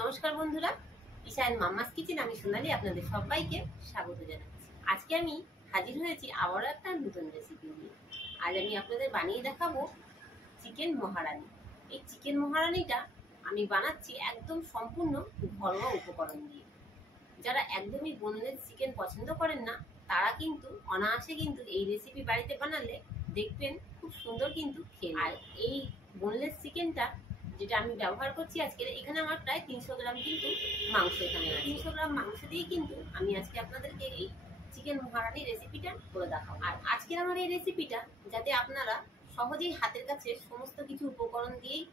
নমস্কার বন্ধুরা, ঈশান mamma's kitchen আমি সোনালি আপনাদের সবাইকে স্বাগত জানাচ্ছি। আজকে আমি হাজির হয়েছি আবারও একটা নতুন রেসিপি নিয়ে। আজ আমি আপনাদের বানিয়ে দেখাবো চিকেন মহারানি। এই চিকেন মহারানিটা আমি বানাচ্ছি একদম সম্পূর্ণ ঘরোয়া উপকরণ দিয়ে। যারা একদমই বোনলেস চিকেন পছন্দ করেন না তারা কিন্তু অনায়াসে কিন্তু এই রেসিপি বাড়িতে বানালে দেখবেন খুব সুন্দর কিন্তু খেয়ে। আর এই বোনলেস চিকেনটা যেটা আমি ব্যবহার করছি আজকে, এখানে আমার প্রায় 300 গ্রাম কিন্তু মাংস এখানে আছে। 300 গ্রাম মাংস দিয়ে কিন্তু আমি আজকে আপনাদেরকে এই চিকেন মহারানি রেসিপিটা করে দেখাবো। আর আজকের আমার এই রেসিপিটা যাতে আপনারা সহজেই হাতের কাছে সমস্ত কিছু উপকরণ দিয়েই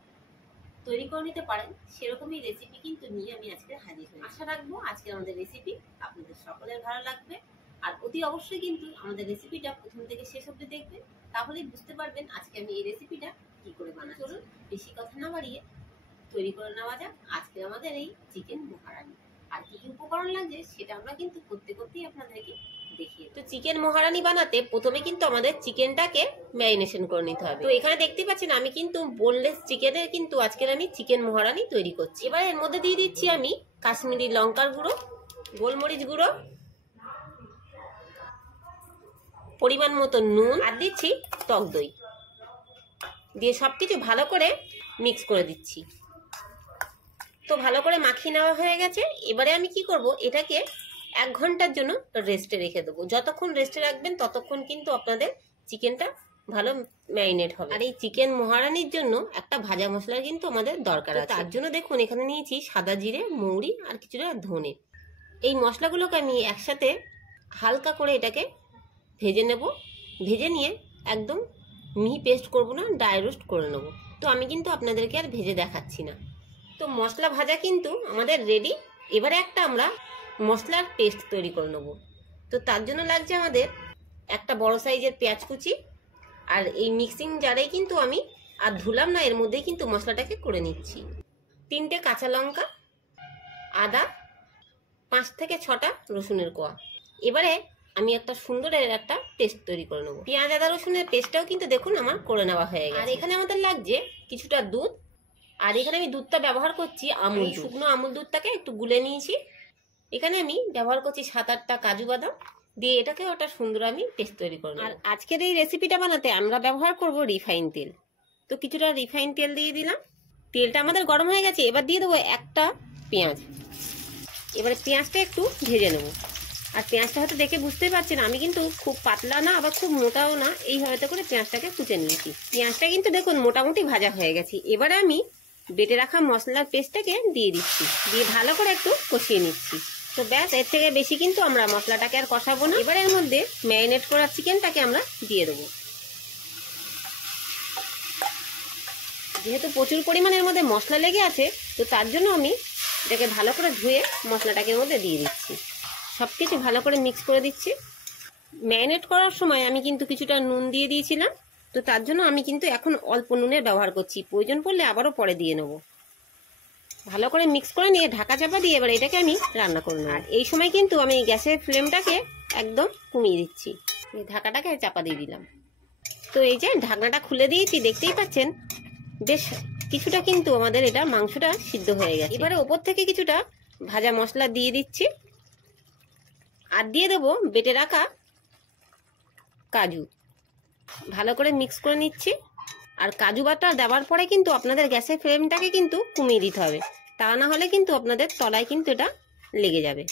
তৈরি করে নিতে পারেন, সেরকমই রেসিপি কিন্তু নিয়ে আমি আজকে হাজির হই। আশা রাখবো আজকের আমাদের রেসিপি আপনাদের সকলের ভালো লাগবে। আর অতি অবশ্যই কিন্তু আমাদের রেসিপিটা প্রথম থেকে শেষ অবধি দেখবেন, তাহলেই বুঝতে পারবেন আজকে আমি এই রেসিপিটা কি করে বানাচ্ছি। চলুন বেশি কথা না বাড়িয়ে তৈরি করে নেওয়া যাক আজকে আমাদের এই চিকেন মহারানি। আর কি কি উপকরণ লাগছে সেটা আমরা কিন্তু করতে করতেই আপনাদেরকে দেখিয়ে। তো চিকেন মহারানি বানাতে প্রথমে কিন্তু আমাদের চিকেনটাকে ম্যারিনেশন করে নিতে হবে। তো এখানে দেখতে পাচ্ছেন আমি কিন্তু বোনলেস চিকেনের কিন্তু আজকের আমি চিকেন মহারানি তৈরি করছি। এবার এর মধ্যে দিয়ে দিচ্ছি আমি কাশ্মীরি লঙ্কার গুঁড়ো, গোলমরিচ গুঁড়ো, পরিমাণ মতো নুন, আর দিচ্ছি টক দই দিয়ে সবকিছু ভালো করে মিক্স করে দিচ্ছি। তো ভালো করে মাখিয়ে নেওয়া হয়ে গেছে। এবারে আমি কি করব, এটাকে 1 ঘন্টার জন্য রেস্টে রেখে দেবো। যতক্ষণ রেস্টে রাখবেন ততক্ষণ কিন্তু আপনাদের চিকেনটা ভালো ম্যারিনেট হবে। আর এই চিকেন মহারানির জন্য একটা ভাজা মশলার কিন্তু আমাদের দরকার আছে। তার জন্য দেখুন এখানে নিয়েছি সাদা জিরে, মৌরি আর কিছুটা ধনে। এই মশলাগুলোকে আমি একসাথে হালকা করে এটাকে ভেজে নেব। ভেজে নিয়ে একদম মিহি পেস্ট করব না, ড্রাই রোস্ট করে নেব। তো আমি কিন্তু আপনাদেরকে আর ভেজে দেখাচ্ছি না। তো মশলা ভাজা কিন্তু আমাদের রেডি। এবারে একটা আমরা মশলার পেস্ট তৈরি করে নেব। তো তার জন্য লাগছে আমাদের একটা বড় সাইজের পেঁয়াজ কুচি। আর এই মিক্সিং জারেই কিন্তু আমি আর ধুলাম না, এর মধ্যেই কিন্তু মশলাটাকে করে নিচ্ছি। 3টে কাঁচা লঙ্কা, আদা, 5 থেকে 6টা রসুনের কোয়া। এবারে আমি একটা সুন্দরের একটা পেস্ট তৈরি করে নেবো। পেঁয়াজ আদা রসুনের পেস্টটাও কিন্তু দেখুন আমার করে নেওয়া হয়ে গেছে। আর এখানে আমাদের লাগছে কিছুটা দুধ। আর এখানে আমি দুধটা ব্যবহার করছি আমুল, শুকনো আমুল দুধটাকে একটু গুলে নিয়েছি। এখানে আমি ব্যবহার করছি 7-8টা কাজু বাদাম দিয়ে এটাকে ওটা সুন্দর আমি পেস্ট তৈরি করব। আর আজকের এই রেসিপিটা বানাতে আমরা ব্যবহার করব রিফাইন তেল। তো কিছুটা রিফাইন তেল দিয়ে দিলাম। তেলটা আমাদের গরম হয়ে গেছে। এবার দিয়ে দেবো একটা পেঁয়াজ। এবারে পেঁয়াজটা একটু ভেজে নেব। আর পেঁয়াজটা হয়তো দেখে বুঝতেই পারছেন আমি কিন্তু খুব পাতলা না আবার খুব মোটাও না, এইভাবে করে পেঁয়াজটাকে কুচে নিয়েছি। পেঁয়াজটা কিন্তু দেখুন মোটামুটি ভাজা হয়ে গেছে। এবারে আমি বেটে রাখা মশলার পেস্টটাকে দিয়ে দিচ্ছি, দিয়ে ভালো করে একটু কষিয়ে নিচ্ছি। তো ব্যাস, এর থেকে বেশি কিন্তু আমরা মশলাটাকে আর কষাবো না। এবার এর মধ্যে ম্যারিনেট করা চিকেনটাকে আমরা দিয়ে দেবো। যেহেতু প্রচুর পরিমাণের মধ্যে মশলা লেগে আছে, তো তার জন্য আমি এটাকে ভালো করে ধুয়ে মশলাটাকে এর মধ্যে দিয়ে দিচ্ছি। সব কিছু ভালো করে মিক্স করে দিচ্ছি। ম্যারিনেট করার সময় আমি কিন্তু কিছুটা নুন দিয়ে দিয়েছিলাম, তো তার জন্য আমি কিন্তু এখন অল্প নুনের ব্যবহার করছি। প্রয়োজন পড়লে আবারও পরে দিয়ে নেব। ভালো করে মিক্স করে নিয়ে ঢাকা চাপা দিয়ে এবার এটাকে আমি রান্না করব। আর এই সময় কিন্তু আমি গ্যাসের ফ্লেমটাকে একদম কমিয়ে দিচ্ছি। ঢাকাটাকে চাপা দিয়ে দিলাম। তো এই যে ঢাকনাটা খুলে দিয়েছি, দেখতেই পাচ্ছেন বেশ কিছুটা কিন্তু আমাদের এটা মাংসটা সিদ্ধ হয়ে গেছে। এবারে ওপর থেকে কিছুটা ভাজা মশলা দিয়ে দিচ্ছি আর দিয়ে দেবো বেটে রাখা কাজু। ভালো করে মিক্স করে নিচ্ছি। আর কাজু বাটা দেওয়ার পরে কিন্তু আপনাদের গ্যাসের ফ্লেমটাকে কিন্তু কমিয়ে দিতে হবে, তা না হলে কিন্তু আপনাদের তলায় কিন্তু এটা লেগে যাবে।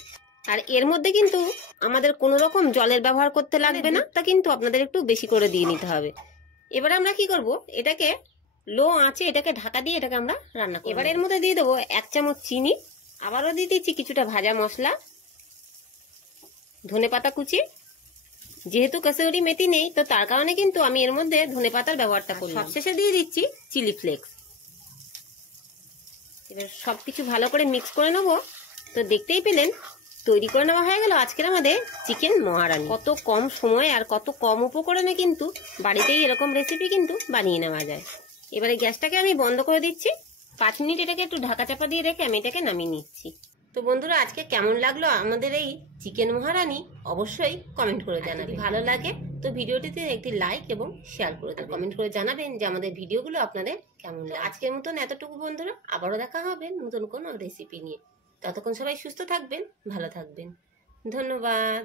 আর এর মধ্যে কিন্তু আমাদের কোনো রকম জলের ব্যবহার করতে লাগবে না, তা কিন্তু আপনাদের একটু বেশি করে দিয়ে নিতে হবে। এবার আমরা কি করব, এটাকে লো আঁচে এটাকে ঢাকা দিয়ে এটাকে আমরা রান্না করব। এবার এর মধ্যে দিয়ে দেবো 1 চামচ চিনি, আবারও দিয়ে দিচ্ছি কিছুটা ভাজা মশলা, ধনেপাতা কুচি। যেহেতু কসুরি মেথি নেই, তো তার কারণে কিন্তু আমি এর মধ্যে ধনেপাতার ব্যবহারটা করলাম। সবশেষে দিয়ে দিচ্ছি চিলি ফ্লেক্স। এবার সবকিছু ভালো করে মিক্স করে নেবো। তো দেখতেই পেলেন তৈরি করে নেওয়া হয়ে গেল আজকের আমাদের চিকেন মহারানি। কত কম সময় আর কত কম উপকরণে কিন্তু বাড়িতেই এরকম রেসিপি কিন্তু বানিয়ে নেওয়া যায়। এবারে গ্যাসটাকে আমি বন্ধ করে দিচ্ছি। 5 মিনিট এটাকে একটু ঢাকা চাপা দিয়ে রেখে আমি এটাকে নামিয়ে নিচ্ছি। তো তো বন্ধুরা আজকে কেমন লাগলো আমাদের এই চিকেন মহারানী অবশ্যই কমেন্ট করে জানাবেন। ভালো লাগে তো ভিডিওটিতে একটি লাইক এবং শেয়ার করে দেবেন। কমেন্ট করে জানাবেন যে আমাদের ভিডিওগুলো আপনাদের কেমন লাগে। আজকের মতন এতটুকু বন্ধুরা, আবারও দেখা হবে নতুন কোনো রেসিপি নিয়ে। ততক্ষণ সবাই সুস্থ থাকবেন, ভালো থাকবেন। ধন্যবাদ।